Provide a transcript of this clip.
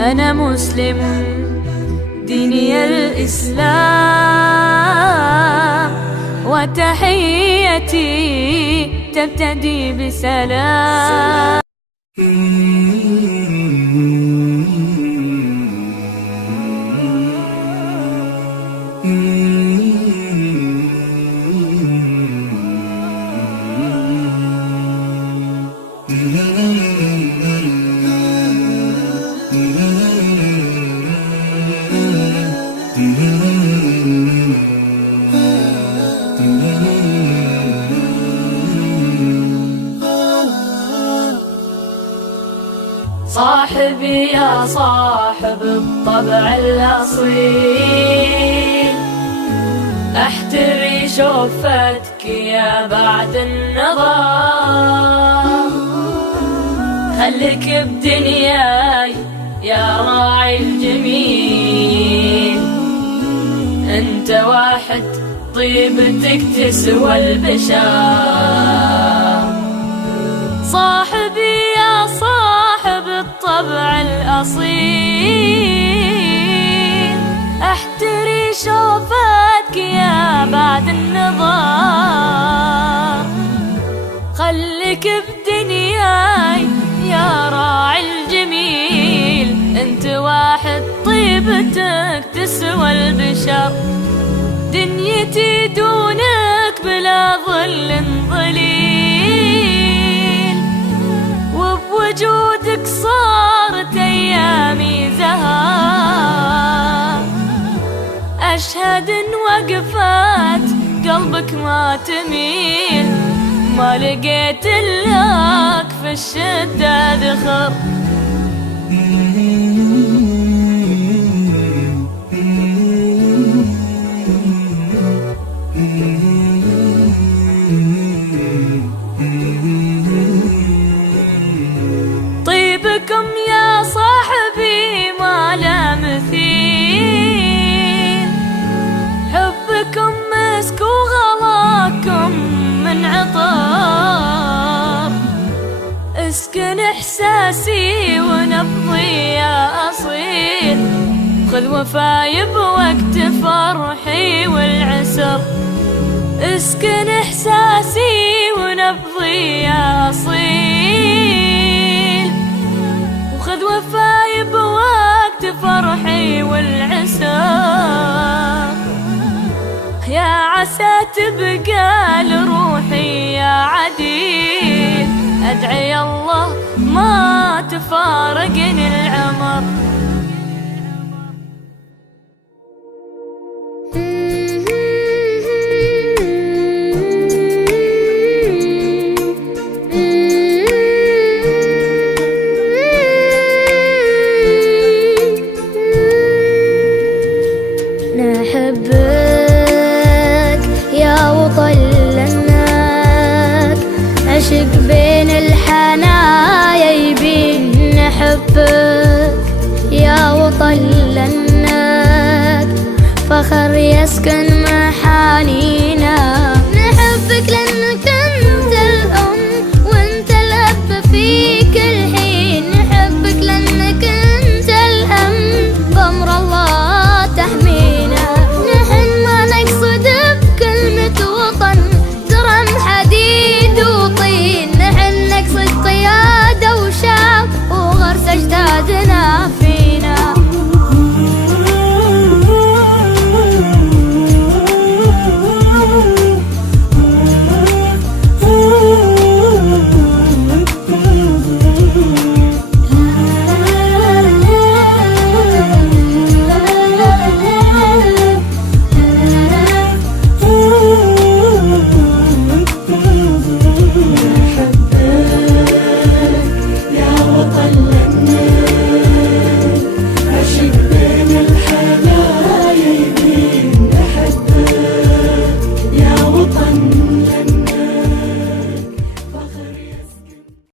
أنا مسلم ديني الإسلام، وتحيتي تبتدي بسلام. صاحبي يا صاحب الطبع الأصيل، احتري شوفتك يا بعد النظر، خليك بدنياي يا راعي الجميل، انت واحد طيبتك تسوى البشر. صاحبي يا صاحب الطبع الأصيل، احتري شوفتك يا بعد النظر، خليك بدنياي يا راعي الجميل، انت واحد طيبتك تسوى البشر. دنيتي دونك بلا ظل ظليل، وبوجودك صارت أيامي زهر، أشهد إن وقفات قلبك ما تميل، ما لقيت لك في الشدة ذخر. طيبكم يا صاحبي ما لا مثيل، حبكم مسك وغلاكم من عطر، اسكن احساسي ونبضي يا اصيل، خذ وفاي بوقت فرحي والعسر، اسكن احساسي ونبضي يا اصيل، وخذ وفاي بوقت فرحي والعسر. يا عسى تبقى لروحي يا عديل، أدعي الله ما تفارقني العمر.